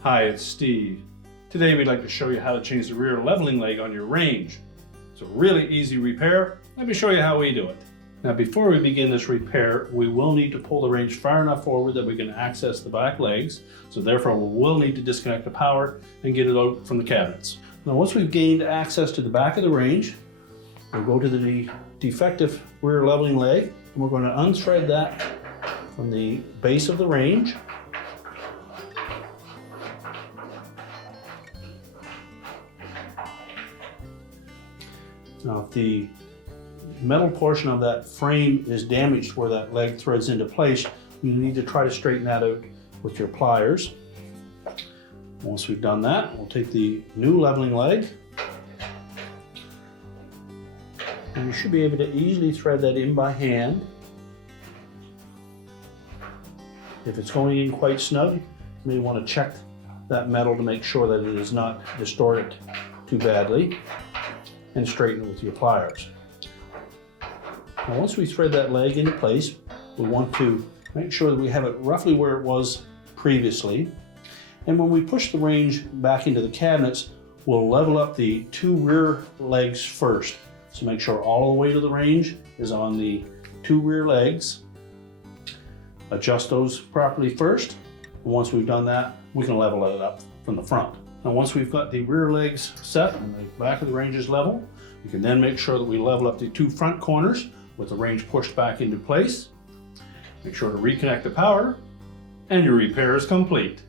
Hi, it's Steve. Today we'd like to show you how to change the rear leveling leg on your Range. It's a really easy repair. Let me show you how we do it. Now before we begin this repair, we will need to pull the Range far enough forward that we can access the back legs. So therefore we will need to disconnect the power and get it out from the cabinets. Now once we've gained access to the back of the Range, we'll go to the defective rear leveling leg and we're going to unthread that from the base of the Range. Now if the metal portion of that frame is damaged where that leg threads into place, you need to try to straighten that out with your pliers. Once we've done that, we'll take the new leveling leg and you should be able to easily thread that in by hand. If it's going in quite snug, you may want to check that metal to make sure that it is not distorted too badly, and straighten it with your pliers. Now once we thread that leg into place, we want to make sure that we have it roughly where it was previously. And when we push the Range back into the cabinets, we'll level up the two rear legs first. So make sure all the weight of the Range is on the two rear legs. Adjust those properly first. And once we've done that, we can level it up from the front. Now once we've got the rear legs set and the back of the Range is level, you can then make sure that we level up the two front corners with the Range pushed back into place. Make sure to reconnect the power and your repair is complete.